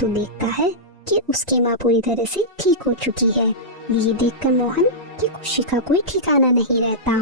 तो देखता है कि उसकी माँ पूरी तरह से ठीक हो चुकी है। ये देखकर मोहन की खुशी का कोई ठिकाना नहीं रहता।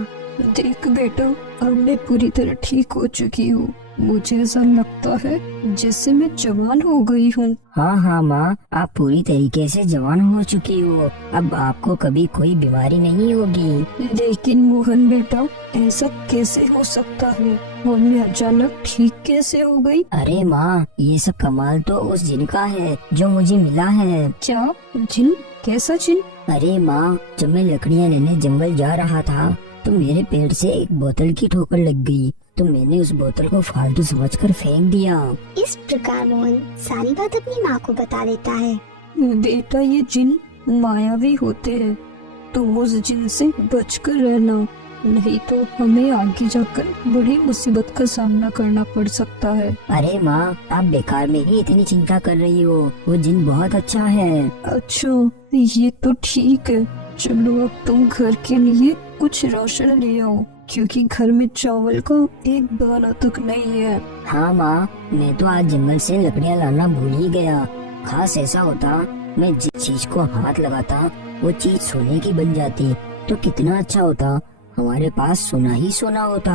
देख बेटा, अब मैं पूरी तरह ठीक हो चुकी हूँ। मुझे ऐसा लगता है जैसे मैं जवान हो गई हूँ। हाँ हाँ माँ, आप पूरी तरीके से जवान हो चुकी हो। अब आपको कभी कोई बीमारी नहीं होगी। लेकिन मोहन बेटा, ऐसा कैसे हो सकता है और मैं अचानक ठीक कैसे हो गई? अरे माँ, ये सब कमाल तो उस जिन का है जो मुझे मिला है। क्या जिन? कैसा जिन? अरे माँ, जब मैं लकड़ियाँ लेने जंगल जा रहा था तो मेरे पेड़ से एक बोतल की ठोकर लग गई, तो मैंने उस बोतल को फालतू समझकर फेंक दिया। इस प्रकार मोहन सारी बात अपनी माँ को बता देता है। बेटा, ये जिन मायावी होते हैं, तुम उस जिन से बचकर रहना, नहीं तो हमें आगे जाकर बड़ी मुसीबत का सामना करना पड़ सकता है। अरे माँ, आप बेकार में ही इतनी चिंता कर रही हो। वो जिन बहुत अच्छा है। अच्छा, ये तो ठीक है। चलो अब तुम घर के लिए कुछ राशन ले आओ, क्योंकि घर में चावल का एक दाना तक नहीं है। हाँ माँ, मैं तो आज जंगल से लकड़ियाँ लाना भूल ही गया। खास ऐसा होता, मैं जिस चीज को हाथ लगाता वो चीज सोने की बन जाती तो कितना अच्छा होता। हमारे पास सोना ही सोना होता।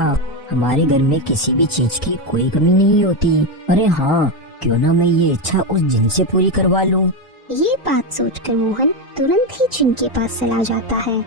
हमारे घर में किसी भी चीज की कोई कमी नहीं होती। अरे हाँ, क्यों ना मैं ये इच्छा उस जिन से पूरी करवा लूँ। ये बात सोचकर मोहन तुरंत ही जिन के पास चला जाता है।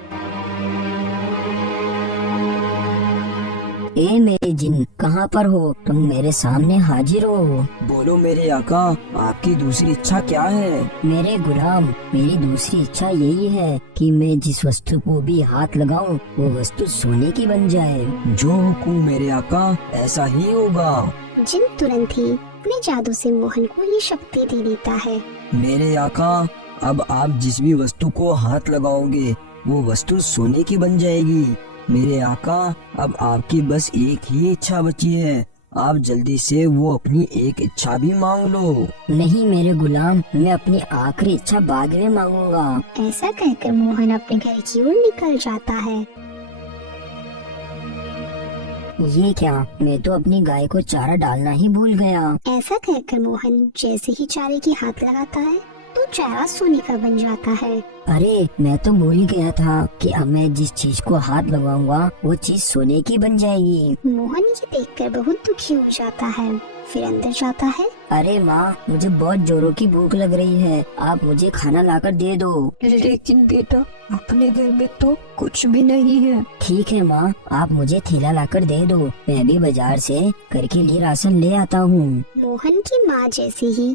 ए मेरे जिन, कहाँ पर हो तुम? मेरे सामने हाजिर हो। बोलो मेरे आका, आपकी दूसरी इच्छा क्या है? मेरे गुलाम, मेरी दूसरी इच्छा यही है कि मैं जिस वस्तु को भी हाथ लगाऊं वो वस्तु सोने की बन जाए। जो हुकुम मेरे आका, ऐसा ही होगा। जिन तुरंत ही अपने जादू से मोहन को ये शक्ति दे देता है। मेरे आका, अब आप जिस भी वस्तु को हाथ लगाओगे वो वस्तु सोने की बन जाएगी। मेरे आका, अब आपकी बस एक ही इच्छा बची है। आप जल्दी से वो अपनी एक इच्छा भी मांग लो। नहीं मेरे गुलाम, मैं अपनी आखिरी इच्छा बाद में मांगूंगा। ऐसा कहकर मोहन अपने घर की ओर निकल जाता है। ये क्या, मैं तो अपनी गाय को चारा डालना ही भूल गया। ऐसा कहकर मोहन जैसे ही चारे की हाथ लगाता है तो चारा सोने का बन जाता है। अरे, मैं तो भूल ही गया था कि अब मैं जिस चीज को हाथ लगाऊंगा वो चीज सोने की बन जाएगी। मोहन ये देखकर बहुत दुखी हो जाता है। फिर अंदर जाता है। अरे माँ, मुझे बहुत जोरों की भूख लग रही है, आप मुझे खाना लाकर दे दो। लेकिन बेटा, अपने घर में तो कुछ भी नहीं है। ठीक है माँ, आप मुझे थैला लाकर दे दो, मैं भी बाजार से घर के लिए राशन ले आता हूँ। मोहन की माँ जैसे ही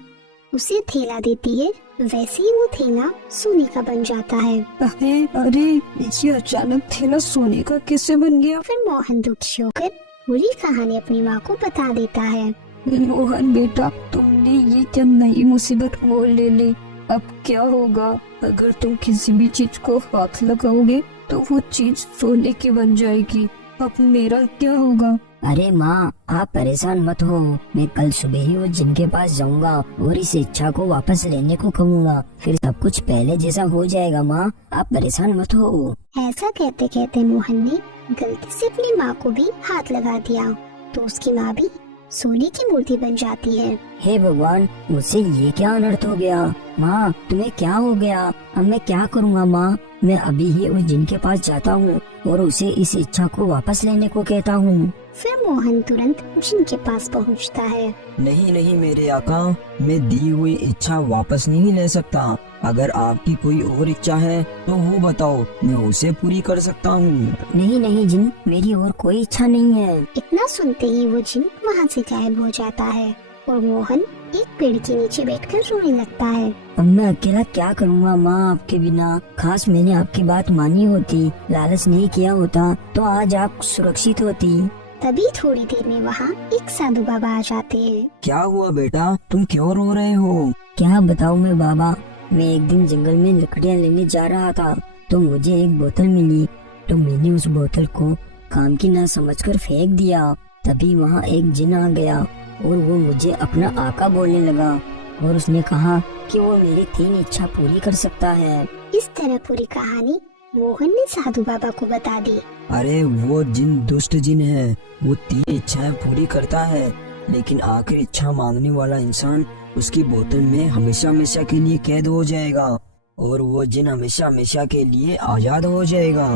उसे थैला देती है वैसे ही वो थैला सोने का बन जाता है। अरे, ये अचानक थैला सोने का कैसे बन गया? फिर मोहन दुखी होकर पूरी कहानी अपनी माँ को बता देता है। मोहन बेटा, तुमने ये क्या नई मुसीबत मोल ले ली? अब क्या होगा अगर तुम किसी भी चीज को हाथ लगाओगे तो वो चीज सोने की बन जाएगी? अब मेरा क्या होगा? अरे माँ, आप परेशान मत हो, मैं कल सुबह ही वो जिन के पास जाऊंगा और इस इच्छा को वापस लेने को कहूँगा। फिर सब कुछ पहले जैसा हो जाएगा माँ, आप परेशान मत हो। ऐसा कहते कहते मोहन ने गलती से अपनी माँ को भी हाथ लगा दिया तो उसकी माँ भी सोने की मूर्ति बन जाती है। हे भगवान, मुझसे ये क्या अनर्थ हो गया? माँ, तुम्हें क्या हो गया? अब मैं क्या करूँगा माँ? मैं अभी ही उस जिन के पास जाता हूँ और उसे इस इच्छा को वापस लेने को कहता हूँ। फिर मोहन तुरंत जिन के पास पहुँचता है। नहीं नहीं मेरे आका, मैं दी हुई इच्छा वापस नहीं ले सकता। अगर आपकी कोई और इच्छा है तो वो बताओ, मैं उसे पूरी कर सकता हूँ। नहीं नहीं जिन, मेरी और कोई इच्छा नहीं है। इतना सुनते ही वो जिन वहाँ से गायब हो जाता है और मोहन एक पेड़ के नीचे बैठकर रोने लगता है। अब मैं अकेला क्या करूँगा माँ आपके बिना? खास मैंने आपकी बात मानी होती, लालच नहीं किया होता तो आज आप सुरक्षित होती। तभी थोड़ी देर में वहाँ एक साधु बाबा आ जाते हैं। क्या हुआ बेटा, तुम क्यों रो रहे हो? क्या बताऊँ मैं बाबा, मैं एक दिन जंगल में लकड़ियाँ लेने जा रहा था तो मुझे एक बोतल मिली, तो मैंने उस बोतल को काम की ना समझकर फेंक दिया। तभी वहाँ एक जिन आ गया और वो मुझे अपना आका बोलने लगा और उसने कहा कि वो मेरी 3 इच्छा पूरी कर सकता है। इस तरह पूरी कहानी मोहन ने साधु बाबा को बता दी। अरे वो जिन दुष्ट जिन है, वो 3 इच्छाएं पूरी करता है लेकिन आखिर इच्छा मांगने वाला इंसान उसकी बोतल में हमेशा हमेशा के लिए कैद हो जाएगा और वो जिन हमेशा हमेशा के लिए आजाद हो जाएगा।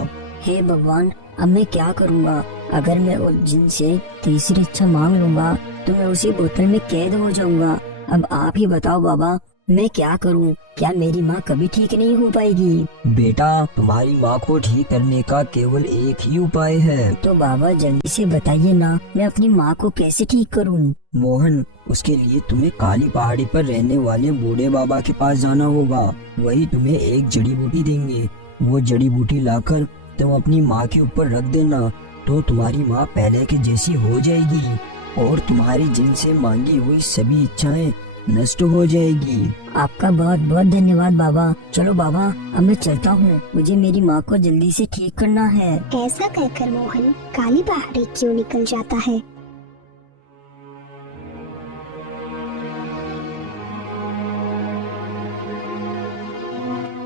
हे भगवान, अब मैं क्या करूँगा? अगर मैं उस जिन से तीसरी इच्छा मांग लूंगा तो मैं उसी बोतल में कैद हो जाऊंगा। अब आप ही बताओ बाबा, मैं क्या करूं? क्या मेरी माँ कभी ठीक नहीं हो पाएगी? बेटा, तुम्हारी माँ को ठीक करने का केवल एक ही उपाय है। तो बाबा जल्दी से बताइए ना, मैं अपनी माँ को कैसे ठीक करूं? मोहन, उसके लिए तुम्हें काली पहाड़ी पर रहने वाले बूढ़े बाबा के पास जाना होगा। वही तुम्हें एक जड़ी बूटी देंगे। वो जड़ी बूटी लाकर तुम अपनी माँ के ऊपर रख देना तो तुम्हारी माँ पहले के जैसी हो जाएगी और तुम्हारी जिन से मांगी हुई सभी इच्छाएं नष्ट हो जाएगी। आपका बहुत बहुत धन्यवाद बाबा। चलो बाबा, अब मैं चलता हूँ, मुझे मेरी माँ को जल्दी से ठीक करना है। ऐसा कहकर मोहन काली पहाड़ी की ओर निकल जाता है।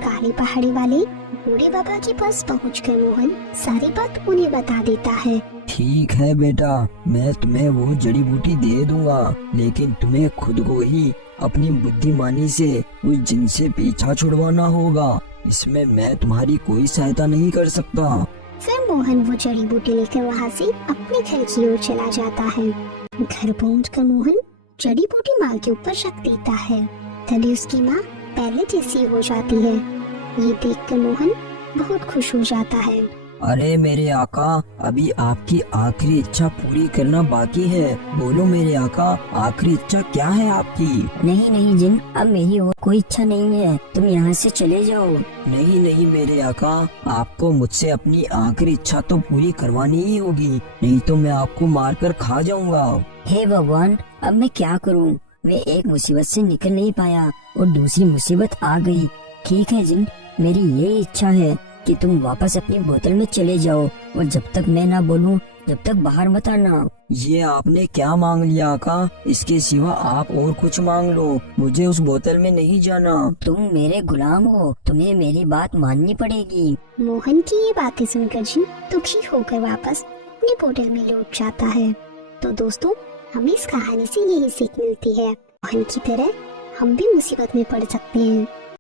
काली पहाड़ी वाले बूढ़े बाबा के पास पहुंचकर मोहन सारी बात उन्हें बता देता है। ठीक है बेटा, मैं तुम्हें वो जड़ी बूटी दे दूंगा, लेकिन तुम्हें खुद को ही अपनी बुद्धिमानी से उस जिन से पीछा छुड़वाना होगा। इसमें मैं तुम्हारी कोई सहायता नहीं कर सकता। फिर मोहन वो जड़ी बूटी लेकर वहाँ से अपने घर की ओर चला जाता है। घर पहुंचकर मोहन जड़ी बूटी माँ के ऊपर रख देता है। तभी उसकी माँ पहले जैसी हो जाती है। ये देखकर मोहन बहुत खुश हो जाता है। अरे मेरे आका, अभी आपकी आखिरी इच्छा पूरी करना बाकी है। बोलो मेरे आका, आखिरी इच्छा क्या है आपकी? नहीं नहीं जिन, अब मेरी और कोई इच्छा नहीं है, तुम यहाँ से चले जाओ। नहीं नहीं मेरे आका, आपको मुझसे अपनी आखिरी इच्छा तो पूरी करवानी ही होगी, नहीं तो मैं आपको मारकर खा जाऊंगा। हे भगवान, अब मैं क्या करूँ? मैं एक मुसीबत से निकल नहीं पाया और दूसरी मुसीबत आ गई। ठीक है जिन, मेरी यही इच्छा है कि तुम वापस अपनी बोतल में चले जाओ और जब तक मैं ना बोलूं जब तक बाहर मत आना। ये आपने क्या मांग लिया आका? इसके सिवा आप और कुछ मांग लो, मुझे उस बोतल में नहीं जाना। तुम मेरे गुलाम हो, तुम्हें मेरी बात माननी पड़ेगी। मोहन की ये बातें सुनकर जिन दुखी होकर वापस अपनी बोतल में लौट जाता है। तो दोस्तों, हमें इस कहानी से यही सीख मिलती है, मोहन की तरह हम भी मुसीबत में पड़ सकते हैं।